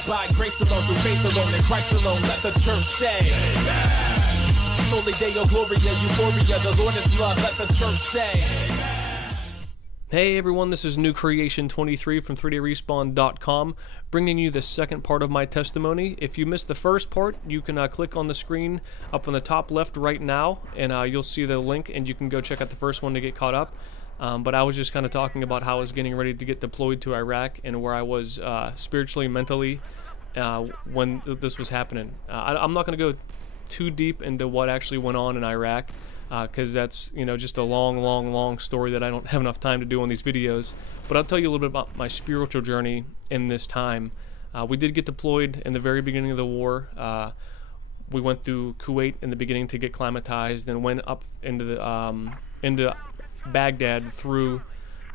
saved by grace alone, through faith alone, in Christ alone. Let the church say, amen. Soli Deo Gloria, euphoria, the Lord is love. Let the church say, amen. Hey everyone, this is New Creation 23 from 3drespawn.com, bringing you the second part of my testimony. If you missed the first part, you can click on the screen up on the top left right now, and you'll see the link, and you can go check out the first one to get caught up. But I was just kind of talking about how I was getting ready to get deployed to Iraq, and where I was spiritually, mentally, when this was happening. I'm not going to go too deep into what actually went on in Iraq, because that's, you know, just a long story that I don't have enough time to do on these videos. But I'll tell you a little bit about my spiritual journey in this time. We did get deployed in the very beginning of the war. We went through Kuwait in the beginning to get climatized, then went up into Baghdad through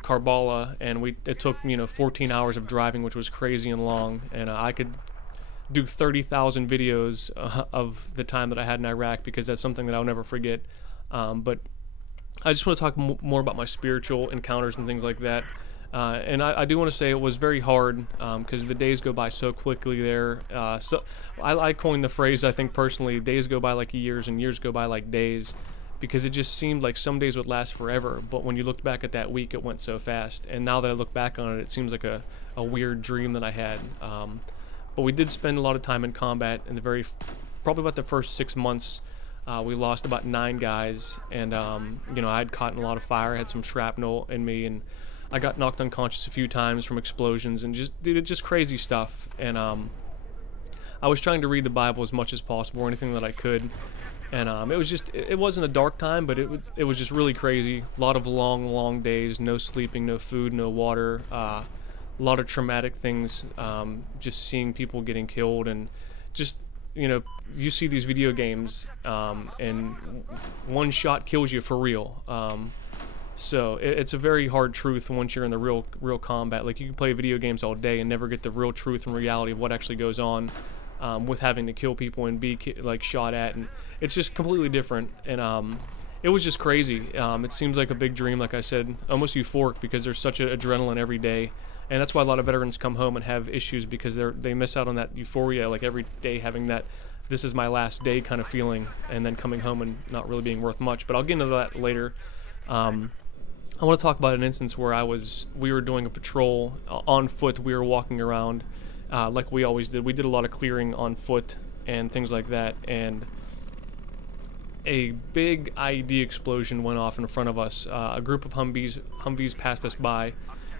Karbala, and it took 14 hours of driving, which was crazy and long. And I could do 30,000 videos of the time that I had in Iraq, because that's something that I'll never forget. But I just want to talk more about my spiritual encounters and things like that. And I do want to say it was very hard, because the days go by so quickly there. So I coined the phrase, I think personally, days go by like years and years go by like days, because it just seemed like some days would last forever. But when you looked back at that week, it went so fast. And now that I look back on it, it seems like a weird dream that I had. But we did spend a lot of time in combat in probably about the first 6 months. We lost about 9 guys, and I had caught in a lot of fire. I had some shrapnel in me, and I got knocked unconscious a few times from explosions, and just crazy stuff. And I was trying to read the Bible as much as possible, or anything that I could. And it wasn't a dark time, but it was just really crazy. A lot of long days, no sleeping, no food, no water. A lot of traumatic things, just seeing people getting killed, and just, you see these video games, and one shot kills you for real. So it's a very hard truth once you're in the real combat. Like, you can play video games all day and never get the real truth and reality of what actually goes on, with having to kill people and be shot at, and it's just completely different. And it was just crazy. It seems like a big dream, like I said, almost euphoric, because there's such an adrenaline every day. And that's why a lot of veterans come home and have issues, because they miss out on that euphoria, like every day having that this is my last day kind of feeling, and then coming home and not really being worth much. But I'll get into that later. I want to talk about an instance where we were doing a patrol on foot. We were walking around like we always did. We did a lot of clearing on foot and things like that, and a big IED explosion went off in front of us. A group of Humvees passed us by,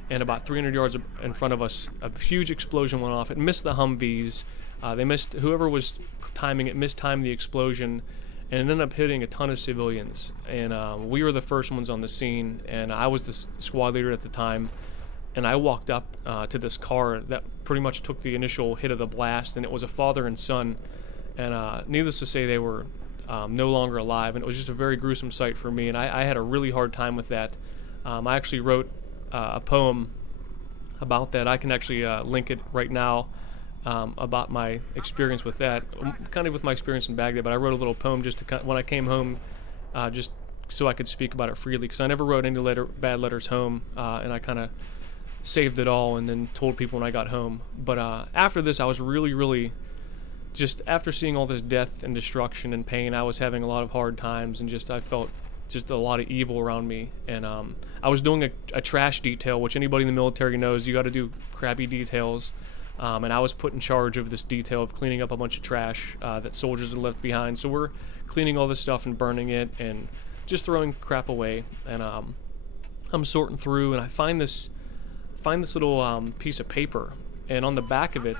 and about 300 yards in front of us, a huge explosion went off. It missed the Humvees. Whoever was timing it mistimed the explosion, and it ended up hitting a ton of civilians. And we were the first ones on the scene, and I was the squad leader at the time. And I walked up to this car that pretty much took the initial hit of the blast, and it was a father and son. And needless to say, they were no longer alive, and it was just a very gruesome sight for me. And I had a really hard time with that. I actually wrote a poem about that. I can actually link it right now, about my experience with that, kind of with my experience in Baghdad. But I wrote a little poem just when I came home, just so I could speak about it freely, because I never wrote any bad letters home, and I kind of saved it all and then told people when I got home. But after this, I was really just, after seeing all this death and destruction and pain, I was having a lot of hard times, and I felt just a lot of evil around me. And I was doing a trash detail, which anybody in the military knows, you got to do crappy details. And I was put in charge of this detail of cleaning up a bunch of trash that soldiers had left behind. So we're cleaning all this stuff and burning it and just throwing crap away. And I'm sorting through, and I find this little piece of paper, and on the back of it,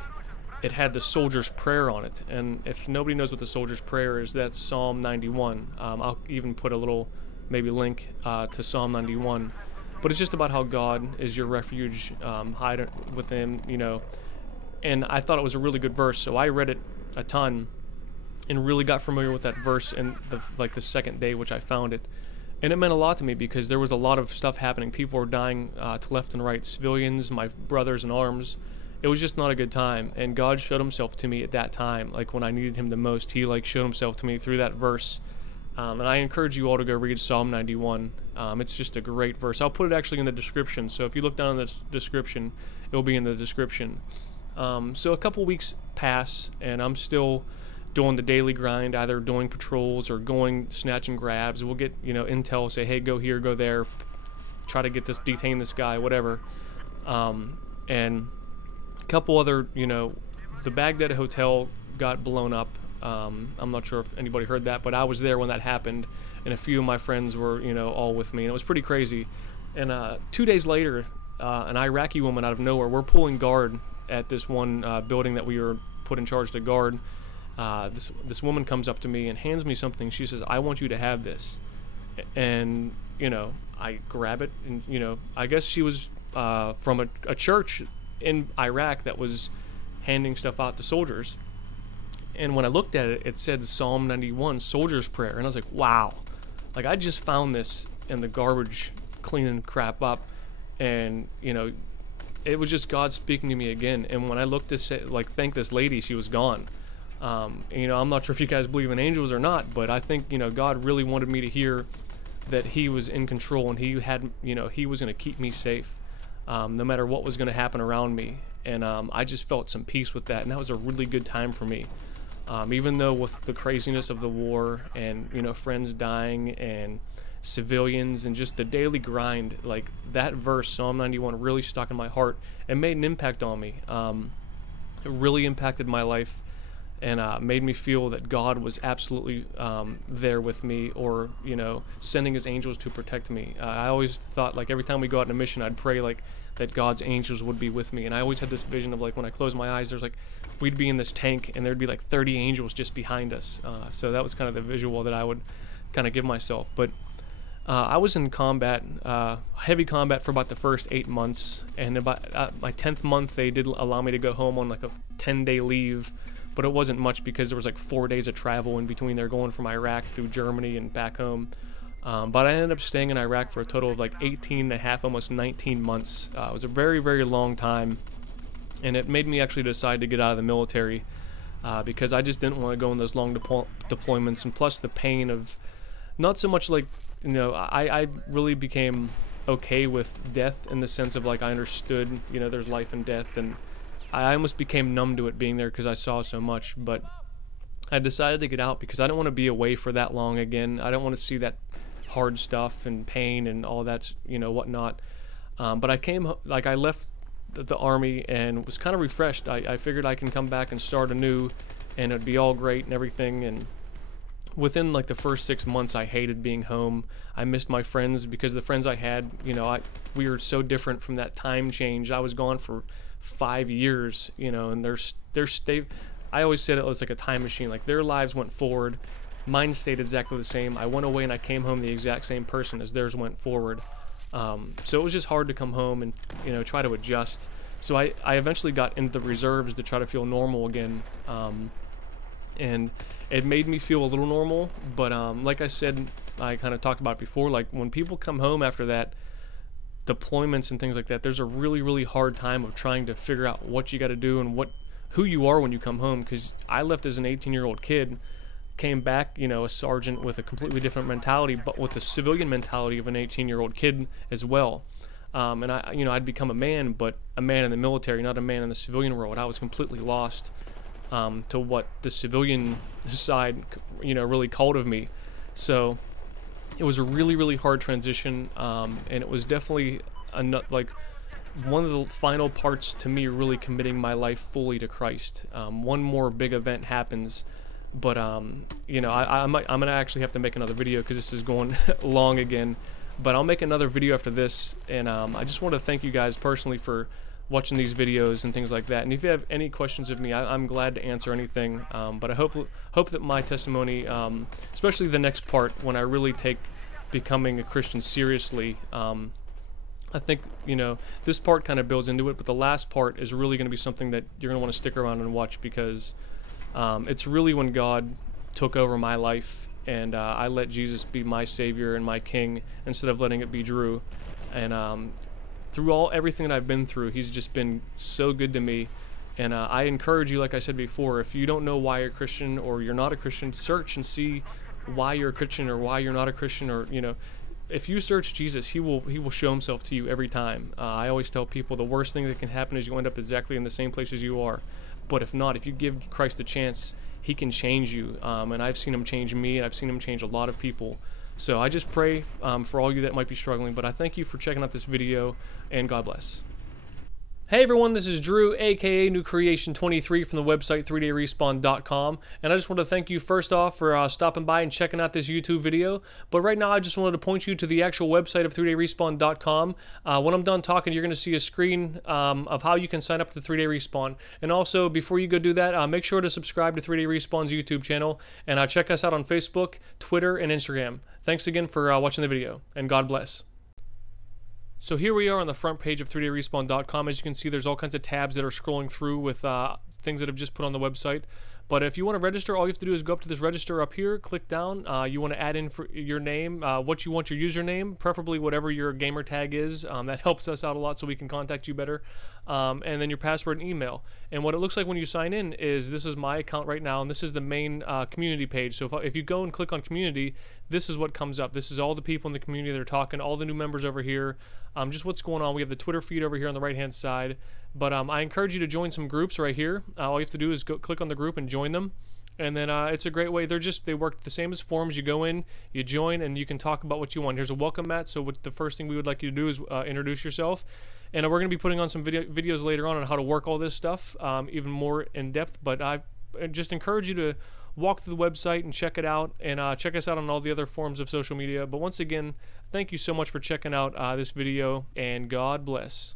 it had the soldier's prayer on it. And if nobody knows what the soldier's prayer is, that's Psalm 91. I'll even put a little maybe link to Psalm 91. But it's just about how God is your refuge, hide with Him, And I thought it was a really good verse, so I read it a ton and really got familiar with that verse in the second day which I found it. And it meant a lot to me, because there was a lot of stuff happening. People were dying to left and right, civilians, my brothers in arms. It was just not a good time. And God showed Himself to me at that time, like when I needed Him the most. He showed Himself to me through that verse. And I encourage you all to go read Psalm 91. It's just a great verse. I'll put it actually in the description. So if you look down in the description, it will be in the description. So a couple weeks pass, and I'm still doing the daily grind, either doing patrols or going snatch and grabs. We'll get, intel, say, hey, go here, go there, try to detain this guy, whatever. And a couple other, the Baghdad hotel got blown up. I'm not sure if anybody heard that, but I was there when that happened, and a few of my friends were, all with me, and it was pretty crazy. And 2 days later, an Iraqi woman out of nowhere, we're pulling guard at this one building that we were put in charge to guard. This woman comes up to me and hands me something. She says, I want you to have this. And, I grab it, and, I guess she was from a church in Iraq that was handing stuff out to soldiers. And when I looked at it, it said Psalm 91, Soldier's Prayer. And I was like, wow. Like, I just found this in the garbage, cleaning crap up. And, it was just God speaking to me again. And when I looked to say, thank this lady, she was gone. I'm not sure if you guys believe in angels or not, but I think, God really wanted me to hear that he was in control, and he had, he was going to keep me safe, no matter what was going to happen around me. And I just felt some peace with that, and that was a really good time for me. Even though with the craziness of the war and, friends dying and civilians and just the daily grind, like that verse, Psalm 91, really stuck in my heart and made an impact on me. It really impacted my life, and made me feel that God was absolutely there with me, or, sending his angels to protect me. I always thought, every time we go out on a mission, I'd pray, that God's angels would be with me. And I always had this vision of, when I close my eyes, there's, we'd be in this tank, and there'd be, 30 angels just behind us. So that was kind of the visual that I would kind of give myself. But I was in combat, heavy combat, for about the first 8 months. And about my 10th month, they did allow me to go home on, a 10-day leave. But it wasn't much, because there was 4 days of travel in between there, going from Iraq through Germany and back home. But I ended up staying in Iraq for a total of 18 and a half, almost 19 months. It was a very, very long time, and it made me actually decide to get out of the military, because I just didn't want to go on those long deployments, and plus the pain of not so much I really became okay with death, in the sense of I understood, there's life and death, and I almost became numb to it being there because I saw so much. But I decided to get out because I don't want to be away for that long again. I don't want to see that hard stuff and pain and all that, whatnot. But I came, I left the army and was kind of refreshed. I figured I can come back and start anew, and it'd be all great and everything. And within the first 6 months, I hated being home. I missed my friends, because the friends I had, we were so different from that time change. I was gone for 5 years, and I always said it was like a time machine. Their lives went forward, mine stayed exactly the same. I went away and I came home the exact same person as theirs went forward. So it was just hard to come home and try to adjust. So I eventually got into the reserves to try to feel normal again, and it made me feel a little normal. But like I said, I kind of talked about it before, when people come home after that, deployments and things like that, there's a really, really hard time of trying to figure out what you got to do and who you are when you come home. Because I left as an 18-year-old kid, came back, a sergeant with a completely different mentality, but with the civilian mentality of an 18-year-old kid as well. And I'd become a man, but a man in the military, not a man in the civilian world. I was completely lost to what the civilian side, really called of me. So it was a really, really hard transition, and it was definitely one of the final parts to me really committing my life fully to Christ. One more big event happens, but I'm gonna actually have to make another video because this is going long again. But I'll make another video after this, and I just want to thank you guys personally for watching these videos and things like that. And if you have any questions of me, I'm glad to answer anything. But I hope that my testimony, especially the next part when I really take becoming a Christian seriously, I think this part kind of builds into it, but the last part is really going to be something that you're going to want to stick around and watch, because it's really when God took over my life, and I let Jesus be my Savior and my King instead of letting it be Drew. And through everything that I've been through, he's just been so good to me. And I encourage you, like I said before, if you don't know why you're a Christian or you're not a Christian, search and see why you're a Christian or why you're not a Christian, or if you search Jesus, he will show himself to you every time. I always tell people the worst thing that can happen is you end up exactly in the same place as you are. But if not, if you give Christ a chance, he can change you. And I've seen him change me, and I've seen him change a lot of people. So I just pray for all you that might be struggling. But I thank you for checking out this video, and God bless. Hey everyone, this is Drew, aka New Creation 23 from the website 3dayrespawn.com, and I just want to thank you first off for stopping by and checking out this YouTube video. But right now I just wanted to point you to the actual website of 3dayrespawn.com. When I'm done talking, you're going to see a screen of how you can sign up to 3-Day Respawn. And also, before you go do that, make sure to subscribe to 3-Day Respawn's YouTube channel, and check us out on Facebook, Twitter, and Instagram. Thanks again for watching the video, and God bless. So here we are on the front page of 3dayrespawn.com. As you can see, there's all kinds of tabs that are scrolling through with things that I've just put on the website. But if you want to register, all you have to do is go up to this register up here, click down. You want to add in for your name, what you want your username, preferably whatever your gamer tag is. That helps us out a lot so we can contact you better. And then your password and email. And what it looks like when you sign in is, this is my account right now, and this is the main community page. So if you go and click on community, this is what comes up. This is all the people in the community that are talking, all the new members over here, just what's going on. We have the Twitter feed over here on the right hand side. But I encourage you to join some groups right here. All you have to do is go click on the group and join them. And then it's a great way. They work the same as forums. You go in, you join, and you can talk about what you want. Here's a welcome mat. So the first thing we would like you to do is introduce yourself. And we're going to be putting on some videos later on how to work all this stuff, even more in depth. But I just encourage you to walk through the website and check it out, and check us out on all the other forms of social media. But once again, thank you so much for checking out this video, and God bless.